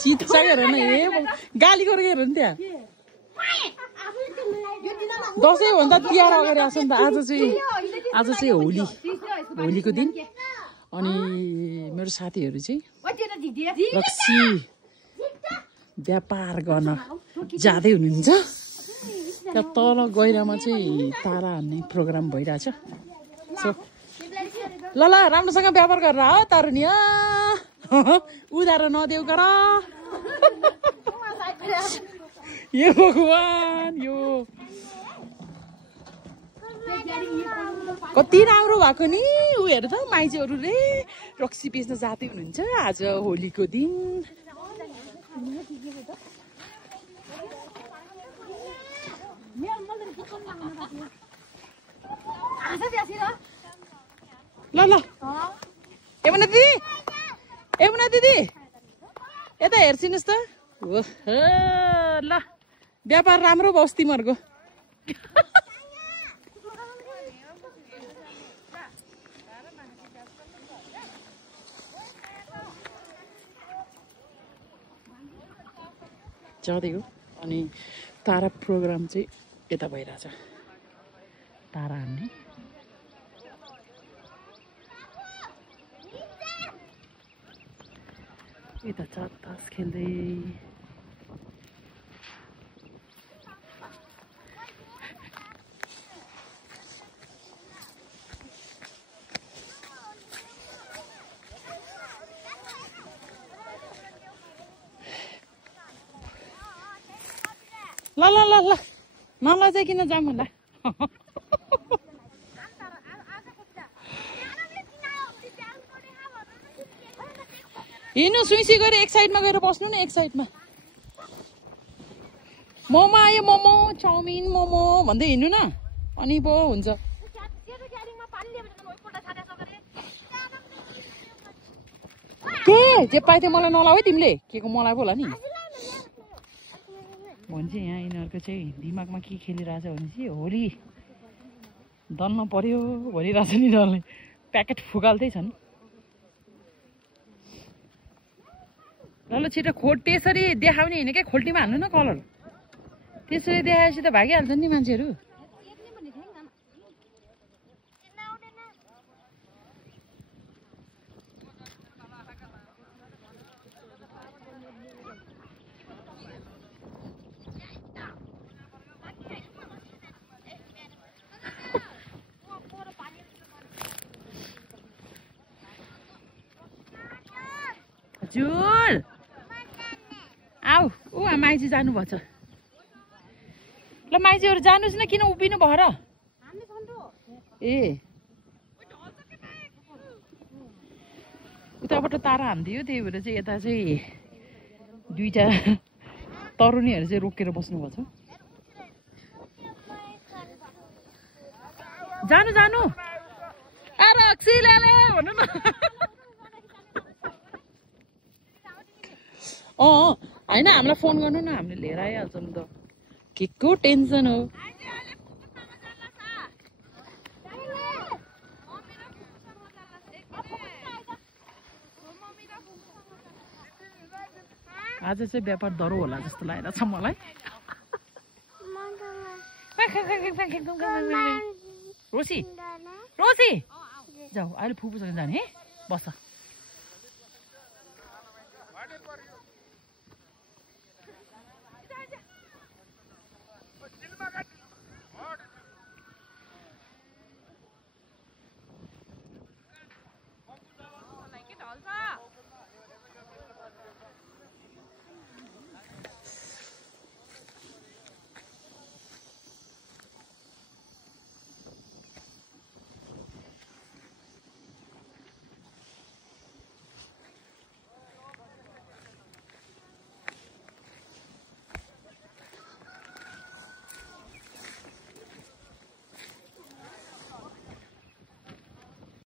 चिच्चा हेर न गाली गरेको हेर नि त्यहाँ दसैँ भन्दा तिहार अगाडि आउँछ नि त आज चाहिँ होलीको दिन अनि मेरो साथीहरू चाहिँ रक्सी व्यापार गर्न जाँदै हुनुहुन्छ त्यहाँ तल गहिरामा चाहिँ तारा हान्ने प्रोग्राम भइरहेछ सो ल राम्रोसँग व्यापार गरेर हो तारुनी उधारो नदेऊ गर यो भगवान यो कति राम्रो भएको नि उयोहरू त माइजहरूले रक्सी बेच्न जाँदै हुनुहुन्छ आज होलीको दिन ल एमुना दिदी यता हेर्छिनुहोस् त ल व्यापार राम्रो भयो तिमीहरूको जाँदै हो अनि तारा प्रोग्राम चाहिँ यता भइरहेछ तारा हान्ने यता चार तास खेल्दै ल नलजाइ किन जाऊँ होला हिँड्नु सुइसी गएर एक साइडमा गएर बस्नु न एक साइडमा मोमो आयो मोमो चाउमिन मोमो भन्दै हिँड्नु न अनि पो हुन्छ के जे पाए थियो मलाई नलाऊ है तिमीले के को मलाई पो होला नि भन्छ यहाँ यिनीहरूको चाहिँ दिमागमा के खेलिरहेछ भने चाहिँ होली दल्न पर्यो भनिरहेछ नि डल्ले प्याकेट फुकाल्दै छन् ल छिटो खोट त्यसरी देखाउने होइन क्या खोल्टीमा हाल्नु न कलर त्यसरी देखाएपछि त भागिहाल्छन् नि मान्छेहरू हजुर आऊ माइजी जानुभएछ ल माइजीहरू जानुहोस् न किन उभिनु भयो र ए उताबाट तारा हान्दियो त्यही भएर चाहिँ यता चाहिँ दुईटा तरुनीहरू चाहिँ रोकेर बस्नुभएको छ जानु जानु रक्सी ल्याले भन्नु न होइन हामीलाई फोन गर्नु न हामीले लिएर आइहाल्छौँ त के को टेन्सन हो आज चाहिँ व्यापार दह्रो होला जस्तो लागेको छ मलाई रोसी रोसी जाऊ अहिले फुपूसँग जाने है बस